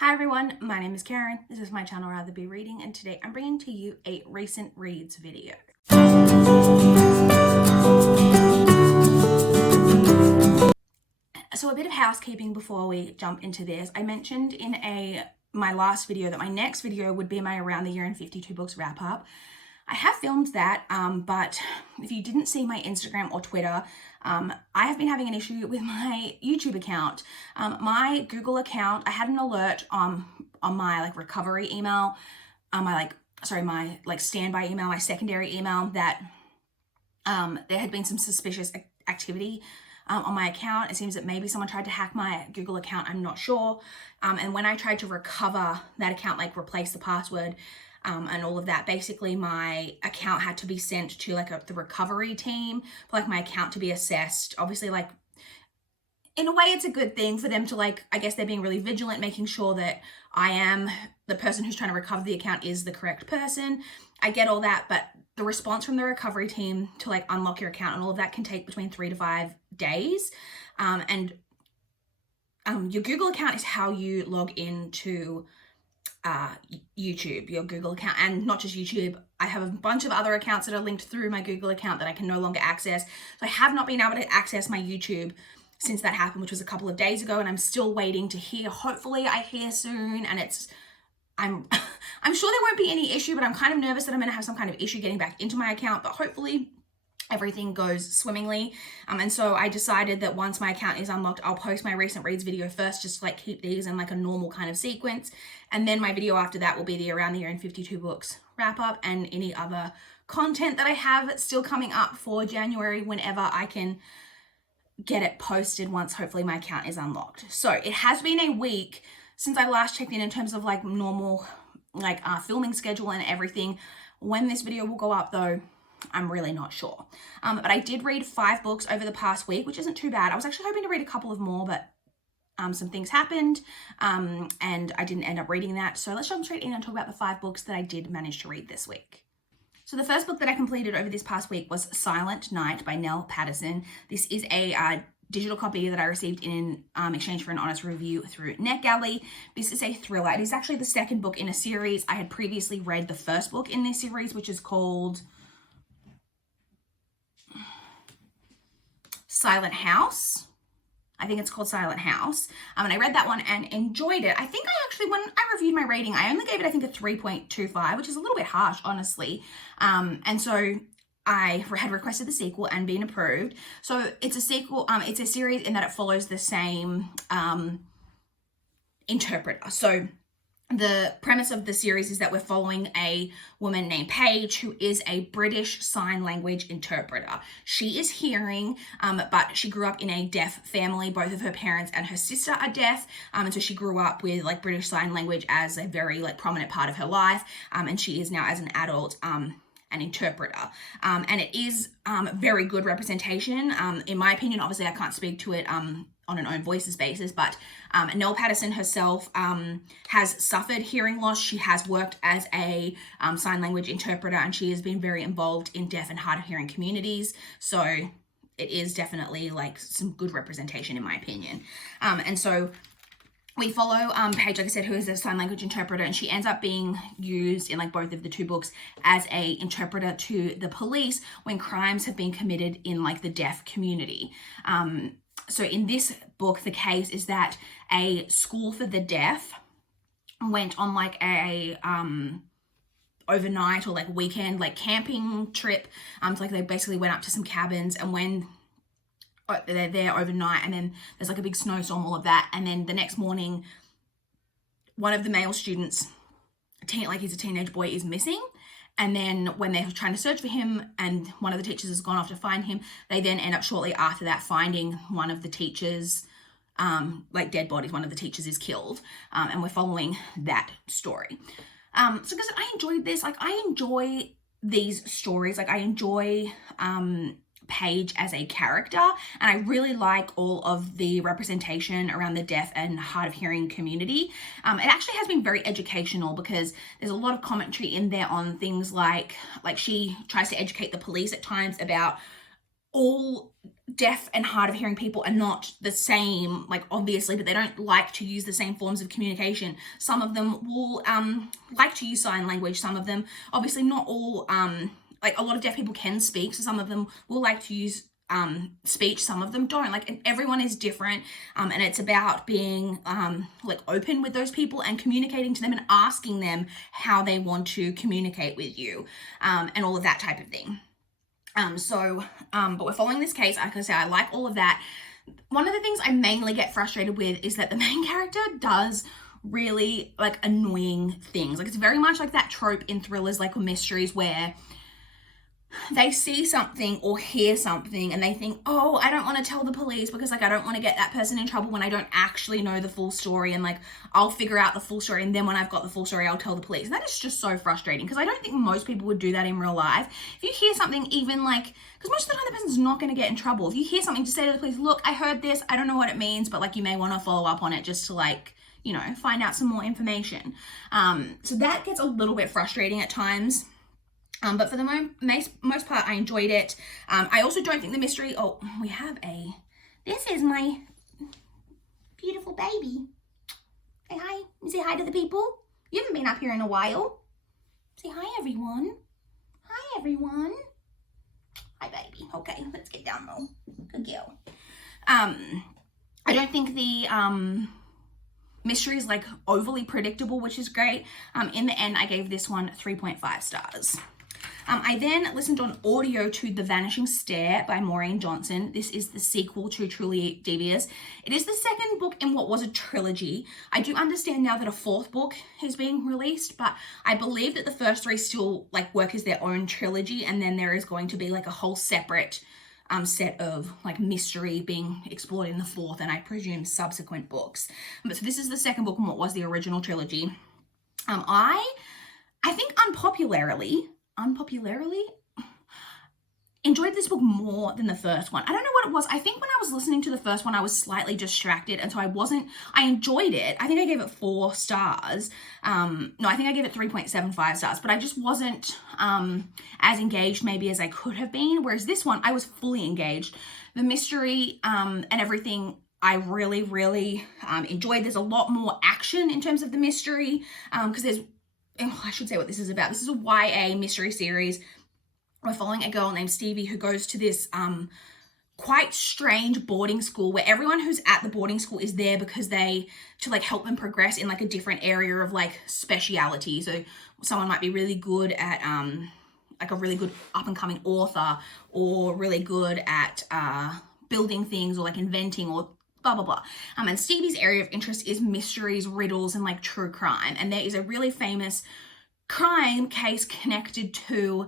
Hi everyone, my name is Karen. This is my channel RatherBeReading, and today I'm bringing to you a recent reads video. So a bit of housekeeping before we jump into this. I mentioned in my last video that my next video would be my Around the Year in 52 Books wrap up. I have filmed that, but if you didn't see my Instagram or Twitter, I have been having an issue with my YouTube account. My Google account, I had an alert on my recovery email, my standby email, my secondary email, that there had been some suspicious activity on my account. It seems that maybe someone tried to hack my Google account. I'm not sure. And when I tried to recover that account, replace the password, and all of that, basically my account had to be sent to the recovery team for my account to be assessed. Obviously, in a way it's a good thing for them to I guess they're being really vigilant, making sure that I am the person who's trying to recover the account is the correct person. I get all that, but the response from the recovery team to unlock your account and all of that can take between 3 to 5 days. And your Google account is how you log into YouTube, your Google account, and not just YouTube. I have a bunch of other accounts that are linked through my Google account that I can no longer access. So I have not been able to access my YouTube since that happened, which was a couple of days ago, and I'm still waiting to hear. Hopefully I hear soon, and I'm sure there won't be any issue, but I'm kind of nervous that I'm going to have some kind of issue getting back into my account, but hopefully everything goes swimmingly. And so I decided that once my account is unlocked, I'll post my recent reads video first, just to keep these in a normal kind of sequence. And then my video after that will be the Around the Year in 52 Books wrap up and any other content that I have still coming up for January whenever I can get it posted once hopefully my account is unlocked. So it has been a week since I last checked in terms of normal filming schedule and everything. When this video will go up though, I'm really not sure. But I did read 5 books over the past week, which isn't too bad. I was actually hoping to read a couple of more, but some things happened and I didn't end up reading that. So let's jump straight in and talk about the 5 books that I did manage to read this week. So the first book that I completed over this past week was Silent Night by Nell Pattison. This is a digital copy that I received in exchange for an honest review through NetGalley. This is a thriller. It is actually the second book in a series. I had previously read the first book in this series, which is called Silent House. I think it's called Silent House. And I read that one and enjoyed it. I think when I reviewed my rating, I only gave it, a 3.25, which is a little bit harsh, honestly. And so I had requested the sequel and been approved. So it's a sequel, it's a series in that it follows the same interpreter. So the premise of the series is that we're following a woman named Paige, who is a British sign language interpreter. She is hearing, but she grew up in a deaf family. Both of her parents and her sister are deaf. And so she grew up with British Sign Language as a very prominent part of her life. And she is now, as an adult, an interpreter. And it is very good representation. In my opinion, obviously I can't speak to it on an own voices basis, but Nell Pattison herself has suffered hearing loss. She has worked as a sign language interpreter, and she has been very involved in deaf and hard of hearing communities. So it is definitely some good representation in my opinion. And so we follow Paige, like I said, who is a sign language interpreter, and she ends up being used in both of the 2 books as a interpreter to the police when crimes have been committed in the deaf community. So in this book, the case is that a school for the deaf went on a overnight or weekend camping trip. So they basically went up to some cabins, and when they're there overnight, and then there's a big snowstorm, all of that, and then the next morning one of the male students, he's a teenage boy, is missing. And then when they're trying to search for him and one of the teachers has gone off to find him, they then end up shortly after that finding one of the teachers, dead bodies. One of the teachers is killed. And we're following that story. So because I enjoyed this, I enjoy these stories. I enjoy Paige as a character, and I really like all of the representation around the deaf and hard of hearing community. It actually has been very educational because there's a lot of commentary in there on things like she tries to educate the police at times about all deaf and hard of hearing people are not the same, like obviously, but they don't like to use the same forms of communication. Some of them will like to use sign language. Some of them, obviously not all, like a lot of deaf people can speak, so some of them will like to use speech, some of them don't. Like, everyone is different, and it's about being like open with those people and communicating to them and asking them how they want to communicate with you, and all of that type of thing. But we're following this case. Like I say, I like all of that. One of the things I mainly get frustrated with is that the main character does really like annoying things. Like, it's very much like that trope in thrillers, like mysteries, where they see something or hear something and they think, oh, I don't want to tell the police because like I don't want to get that person in trouble, when I don't actually know the full story, and like I'll figure out the full story, and then when I've got the full story I'll tell the police. And that is just so frustrating, because I don't think most people would do that in real life. If you hear something, even like, because most of the time the person's not going to get in trouble. If you hear something, just say to the police, look, I heard this, I don't know what it means, but like you may want to follow up on it just to like, you know, find out some more information. So that gets a little bit frustrating at times. But for the most part, I enjoyed it. I also don't think the mystery... Oh, we have a... This is my beautiful baby. Say hi. Say hi to the people. You haven't been up here in a while. Say hi, everyone. Hi, everyone. Hi, baby. Okay, let's get down low. Good girl. I don't think the... mystery is like overly predictable, which is great. In the end, I gave this one 3.5 stars. I then listened on audio to The Vanishing Stair by Maureen Johnson. This is the sequel to Truly Devious. It is the second book in what was a trilogy. I do understand now that a fourth book is being released, but I believe that the first three still like work as their own trilogy, and then there is going to be like a whole separate set of like mystery being explored in the fourth, and I presume subsequent books. But so this is the second book in what was the original trilogy. I think unpopularly, enjoyed this book more than the first one. I don't know what it was. I think when I was listening to the first one, I was slightly distracted, and so I enjoyed it. I think I gave it 4 stars. No, I think I gave it 3.75 stars, but I just wasn't as engaged maybe as I could have been, whereas this one, I was fully engaged. The mystery and everything, I really, really enjoyed. There's a lot more action in terms of the mystery, because I should say what this is about. This is a YA mystery series. We're following a girl named Stevie who goes to this quite strange boarding school where everyone who's at the boarding school is there because to like help them progress in like a different area of like speciality. So someone might be really good at like a really good up and coming author, or really good at building things, or like inventing, or blah, blah, blah. And Stevie's area of interest is mysteries, riddles, and like true crime. And there is a really famous crime case connected to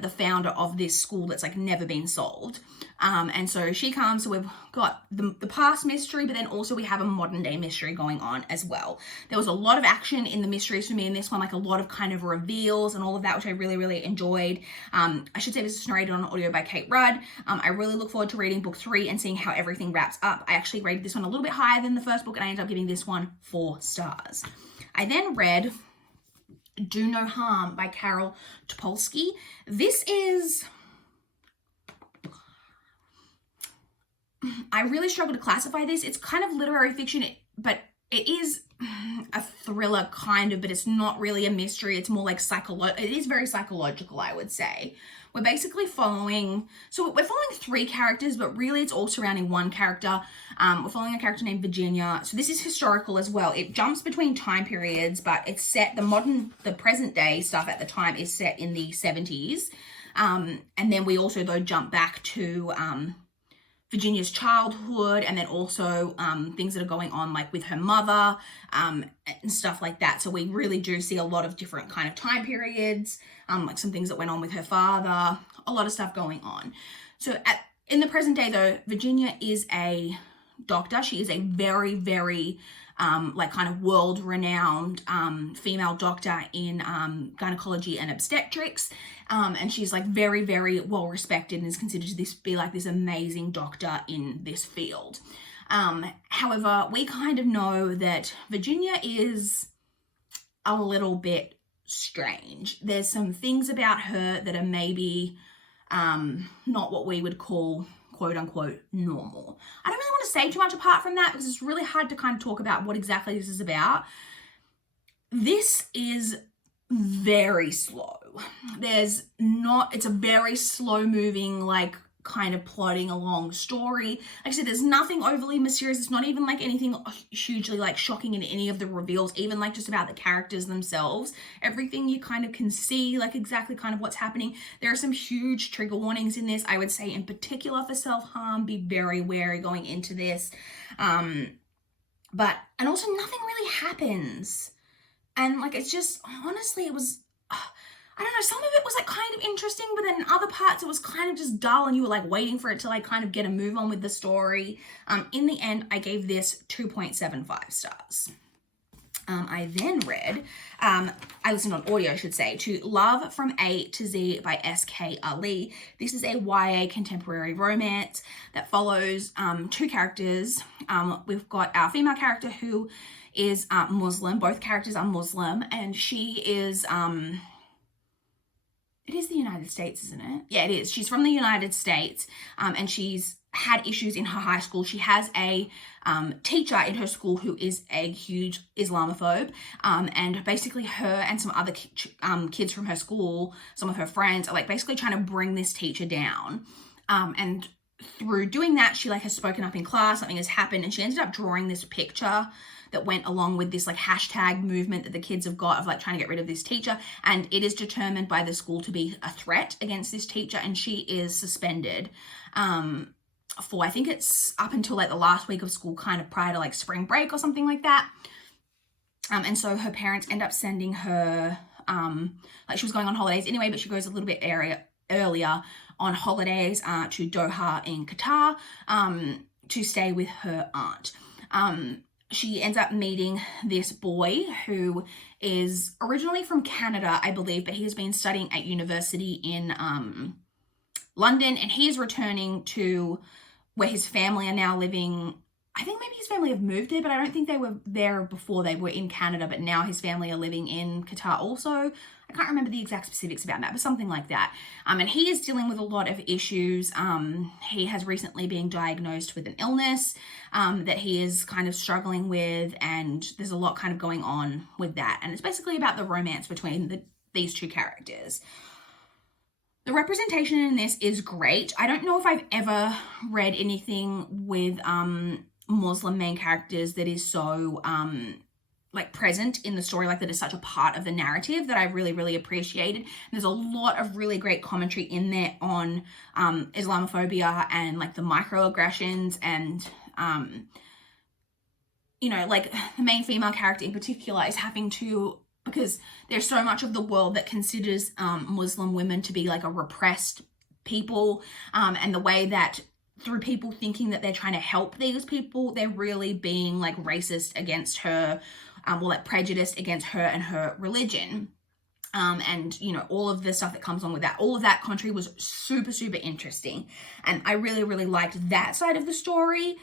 the founder of this school that's like never been solved. And so she comes, so we've got the past mystery, but then also we have a modern day mystery going on as well. There was a lot of action in the mysteries for me in this one, like a lot of kind of reveals and all of that, which I really, really enjoyed. I should say this is narrated on audio by Kate Rudd. I really look forward to reading book 3 and seeing how everything wraps up. I actually rated this one a little bit higher than the first book, and I ended up giving this one 4 stars. I then read Do No Harm by Carol Topolski. This is... I really struggle to classify this. It's kind of literary fiction, but it is a thriller kind of, but it's not really a mystery. It's more like it is very psychological, I would say. We're basically following 3 characters, but really it's all surrounding one character. We're following a character named Virginia. So this is historical as well. It jumps between time periods, but it's set, the present day stuff at the time is set in the 70s. And then we also though jump back to Virginia's childhood, and then also things that are going on like with her mother and stuff like that. So we really do see a lot of different kind of time periods, like some things that went on with her father, a lot of stuff going on. So in the present day though, Virginia is a doctor. She is a very, very like kind of world-renowned female doctor in gynecology and obstetrics. And she's like very, very well respected and is considered to be like this amazing doctor in this field. However, we kind of know that Virginia is a little bit strange. There's some things about her that are maybe not what we would call quote unquote normal. I don't really want to say too much apart from that because it's really hard to kind of talk about what exactly this is about. This is very slow. It's a very slow moving, like kind of plodding along story. Like I said, there's nothing overly mysterious. It's not even like anything hugely like shocking in any of the reveals, even like just about the characters themselves. Everything you kind of can see like exactly kind of what's happening. There are some huge trigger warnings in this, I would say, in particular for self-harm. Be very wary going into this. And also nothing really happens. And like, it's just, honestly, it was, I don't know, some of it was like kind of interesting, but then other parts it was kind of just dull and you were like waiting for it to like kind of get a move on with the story. In the end, I gave this 2.75 stars. I then read, I listened on audio, I should say, to Love from A to Z by S.K. Ali. This is a YA contemporary romance that follows two characters. We've got our female character who is Muslim. Both characters are Muslim, and she is... It is the United States, isn't it? Yeah, it is. She's from the United States, and she's had issues in her high school. She has a teacher in her school who is a huge Islamophobe, and basically her and some other kids from her school, some of her friends, are like basically trying to bring this teacher down. And through doing that, she like has spoken up in class, something has happened, and she ended up drawing this picture that went along with this like hashtag movement that the kids have got of like trying to get rid of this teacher, and it is determined by the school to be a threat against this teacher, and she is suspended for, I think it's up until like the last week of school, kind of prior to like spring break or something like that. And so her parents end up sending her, like she was going on holidays anyway, but she goes a little bit earlier on holidays to Doha in Qatar to stay with her aunt. She ends up meeting this boy who is originally from Canada, I believe, but he has been studying at university in London, and he is returning to where his family are now living. I think maybe his family have moved there, but I don't think they were there before. They were in Canada, but now his family are living in Qatar also. I can't remember the exact specifics about that, but something like that. And he is dealing with a lot of issues. He has recently been diagnosed with an illness that he is kind of struggling with, and there's a lot kind of going on with that. And it's basically about the romance between these two characters. The representation in this is great. I don't know if I've ever read anything with Muslim main characters that is so like present in the story, like that is such a part of the narrative that I really, really appreciated. And there's a lot of really great commentary in there on Islamophobia and like the microaggressions and you know, like the main female character in particular is having to, because there's so much of the world that considers Muslim women to be like a repressed people, and the way that through people thinking that they're trying to help these people, they're really being like racist against her, or like prejudiced against her and her religion. And you know, all of the stuff that comes on with that, all of that commentary was super, super interesting. And I really, really liked that side of the story.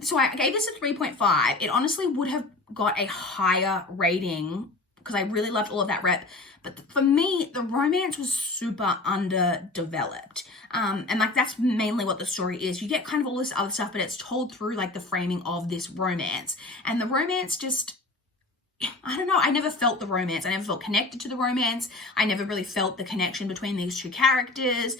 So I gave this a 3.5. It honestly would have got a higher rating because I really loved all of that rep. But for me, the romance was super underdeveloped. And like, that's mainly what the story is. You get kind of all this other stuff, but it's told through like the framing of this romance. And the romance just, I don't know, I never felt the romance. I never felt connected to the romance. I never really felt the connection between these two characters.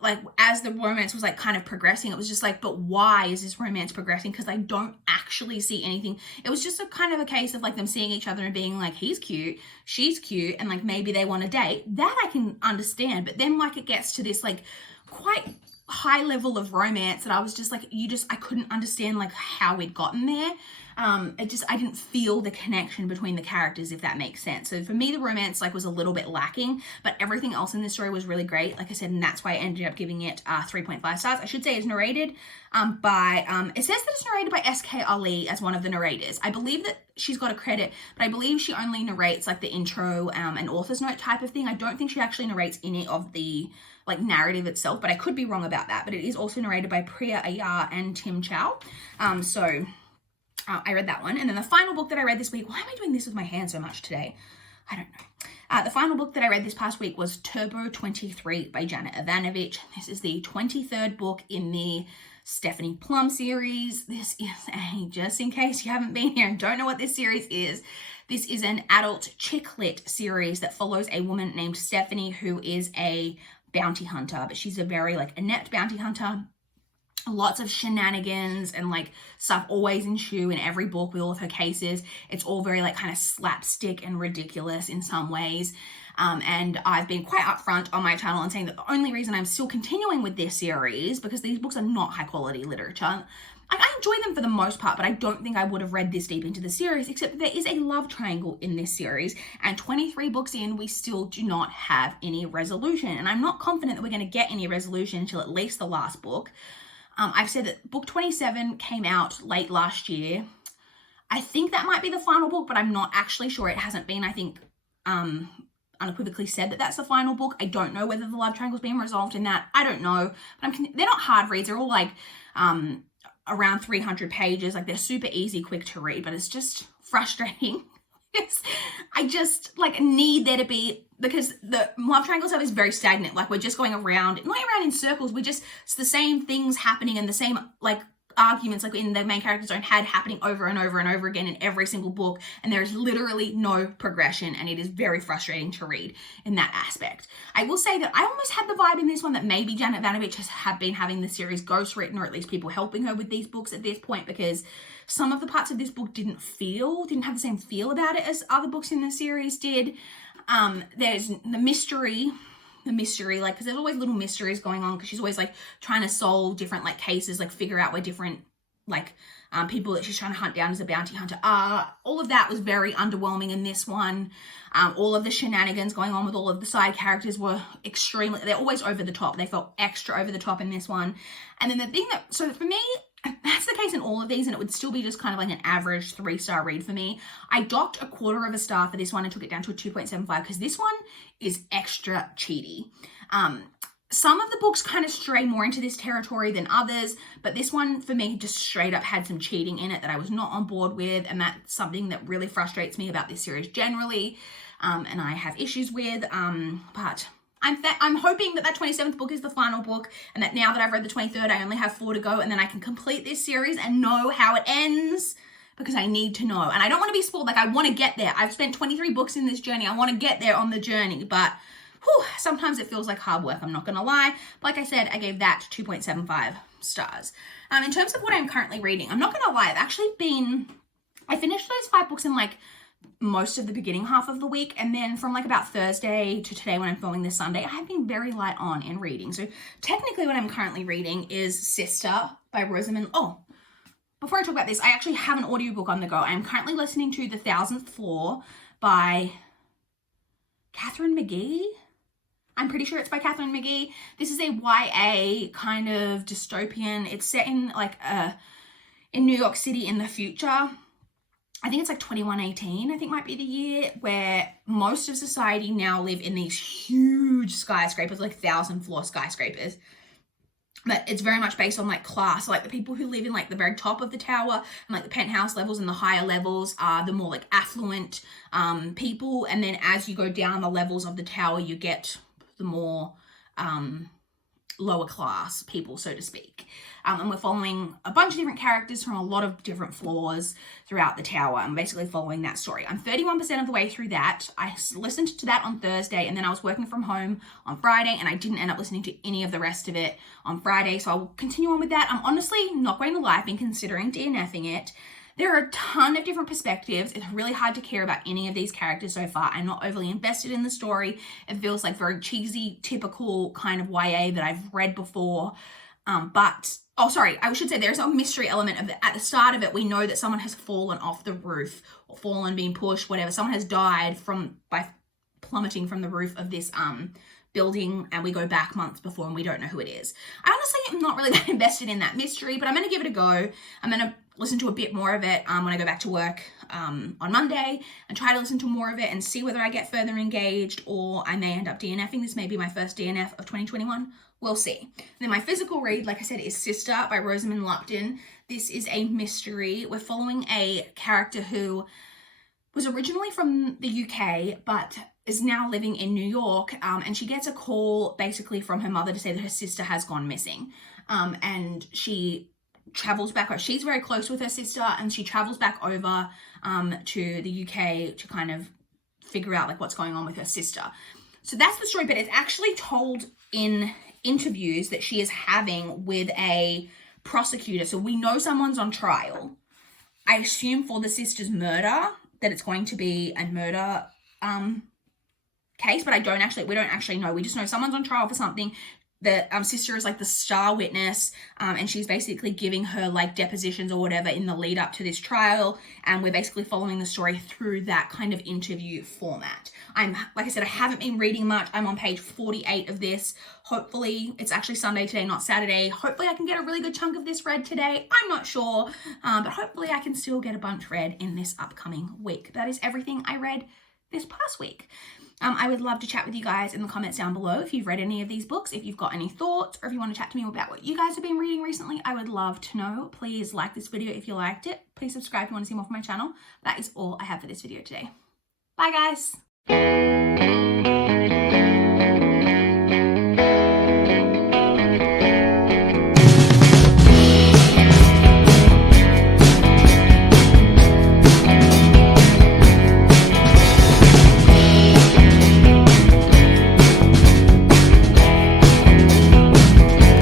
Like, as the romance was like kind of progressing, it was just like, but why is this romance progressing? Because I don't actually see anything. It was just a kind of a case of like them seeing each other and being like, he's cute, she's cute, and like maybe they want to date. That I can understand. But then like it gets to this like quite high level of romance that I was just like, I couldn't understand like how we'd gotten there. I didn't feel the connection between the characters, if that makes sense. So for me, the romance like was a little bit lacking, but everything else in this story was really great, like I said, and that's why I ended up giving it 3.5 stars. I should say it's narrated by, it says that it's narrated by S.K. Ali as one of the narrators. I believe that she's got a credit, but I believe she only narrates like the intro and author's note type of thing. I don't think she actually narrates any of the like narrative itself, but I could be wrong about that. But it is also narrated by Priya Ayar and Tim Chow. I read that one. And then the final book that I read this week, why am I doing this with my hand so much today? I don't know. The final book that I read this past week was Turbo 23 by Janet Evanovich. This is the 23rd book in the Stephanie Plum series. This is just in case you haven't been here and don't know what this series is, this is an adult chick lit series that follows a woman named Stephanie who is a bounty hunter, but she's a very inept bounty hunter. Lots of shenanigans and stuff always ensue in every book with all of her cases. It's all very kind of slapstick and ridiculous in some ways. And I've been quite upfront on my channel and saying that the only reason I'm still continuing with this series, because these books are not high quality literature. I enjoy them for the most part, but I don't think I would have read this deep into the series, except that there is a love triangle in this series, and 23 books in, we still do not have any resolution. And I'm not confident that we're going to get any resolution until at least the last book. I've said that book 27 came out late last year. I think that might be the final book, but I'm not actually sure. It hasn't been, I think, unequivocally said that that's the final book. I don't know whether the love triangle's been resolved in that. I don't know. But they're not hard reads. They're all around 300 pages. They're super easy, quick to read, but it's just frustrating. I just need there to be, because the love triangle stuff is very stagnant. We're just going around, not around in circles. It's the same things happening and the same arguments in the main character's own head happening over and over and over again in every single book. And there is literally no progression, and it is very frustrating to read in that aspect. I will say that I almost had the vibe in this one that maybe Janet Evanovich has been having the series ghostwritten, or at least people helping her with these books at this point, because some of the parts of this book didn't have the same feel about it as other books in the series did. There's the mystery, because there's always little mysteries going on, because she's always trying to solve different cases, figure out where different people that she's trying to hunt down as a bounty hunter are. All of that was very underwhelming in this one. All of the shenanigans going on with all of the side characters were they're always over the top. They felt extra over the top in this one. And then the thing so for me, that's the case in all of these, and it would still be just kind of an average 3-star read for me. I docked 1/4 star for this one and took it down to a 2.75 because this one is extra cheaty. Some of the books kind of stray more into this territory than others, but this one for me just straight up had some cheating in it that I was not on board with, and that's something that really frustrates me about this series generally, and I have issues with, but I'm hoping that 27th book is the final book, and that now that I've read the 23rd, I only have 4 to go, and then I can complete this series and know how it ends, because I need to know. And I don't want to be spoiled. I want to get there. I've spent 23 books in this journey. I want to get there on the journey, but sometimes it feels like hard work. I'm not going to lie. Like I said, I gave that 2.75 stars. In terms of what I'm currently reading, I'm not going to lie. I finished those 5 books in most of the beginning half of the week, and then from about Thursday to today when I'm filming this Sunday, I have been very light on in reading. So technically what I'm currently reading is Sister by Rosamund. Oh, before I talk about this, I actually have an audiobook on the go. I'm currently listening to The 1000th Floor by Catherine McGee. I'm pretty sure it's by Catherine McGee. This is a YA kind of dystopian. It's set in in New York City in the future. I think it's 2118, I think might be the year, where most of society now live in these huge skyscrapers, 1,000-floor skyscrapers. But it's very much based on class. The people who live in the very top of the tower and the penthouse levels and the higher levels are the more affluent people. And then as you go down the levels of the tower, you get the more lower class people, so to speak. And we're following a bunch of different characters from a lot of different floors throughout the tower. I'm basically following that story. I'm 31% of the way through that. I listened to that on Thursday, and then I was working from home on Friday, and I didn't end up listening to any of the rest of it on Friday, so I'll continue on with that. I'm honestly not going to lie, I've been considering DNFing it. There are a ton of different perspectives. It's really hard to care about any of these characters so far. I'm not overly invested in the story. It feels like very cheesy, typical kind of YA that I've read before. I should say there's a mystery element of at the start of it. We know that someone has fallen off the roof or fallen, being pushed, whatever. Someone has died by plummeting from the roof of this building, and we go back months before and we don't know who it is. I honestly am not really that invested in that mystery, but I'm going to give it a go. I'm going to listen to a bit more of it when I go back to work on Monday, and try to listen to more of it and see whether I get further engaged, or I may end up DNFing. This may be my first DNF of 2021. We'll see. And then my physical read, like I said, is Sister by Rosamund Lupton. This is a mystery. We're following a character who was originally from the UK, but is now living in New York. And she gets a call basically from her mother to say that her sister has gone missing. And she travels back. She's very close with her sister, and she travels back over to the UK to kind of figure out like what's going on with her sister. So that's the story, but it's actually told in interviews that she is having with a prosecutor. So we know someone's on trial. I assume for the sister's murder that it's going to be a murder case, but we don't actually know. We just know someone's on trial for something. The sister is like the star witness, and she's basically giving her like depositions or whatever in the lead up to this trial, and we're basically following the story through that kind of interview format. Like I said, I haven't been reading much. I'm on page 48 of this. Hopefully, it's actually Sunday today, not Saturday. Hopefully I can get a really good chunk of this read today. I'm not sure, but hopefully I can still get a bunch read in this upcoming week. That is everything I read this past week. I would love to chat with you guys in the comments down below if you've read any of these books, if you've got any thoughts, or if you want to chat to me about what you guys have been reading recently. I would love to know. Please like this video if you liked it. Please subscribe if you want to see more from my channel. That is all I have for this video today. Bye guys.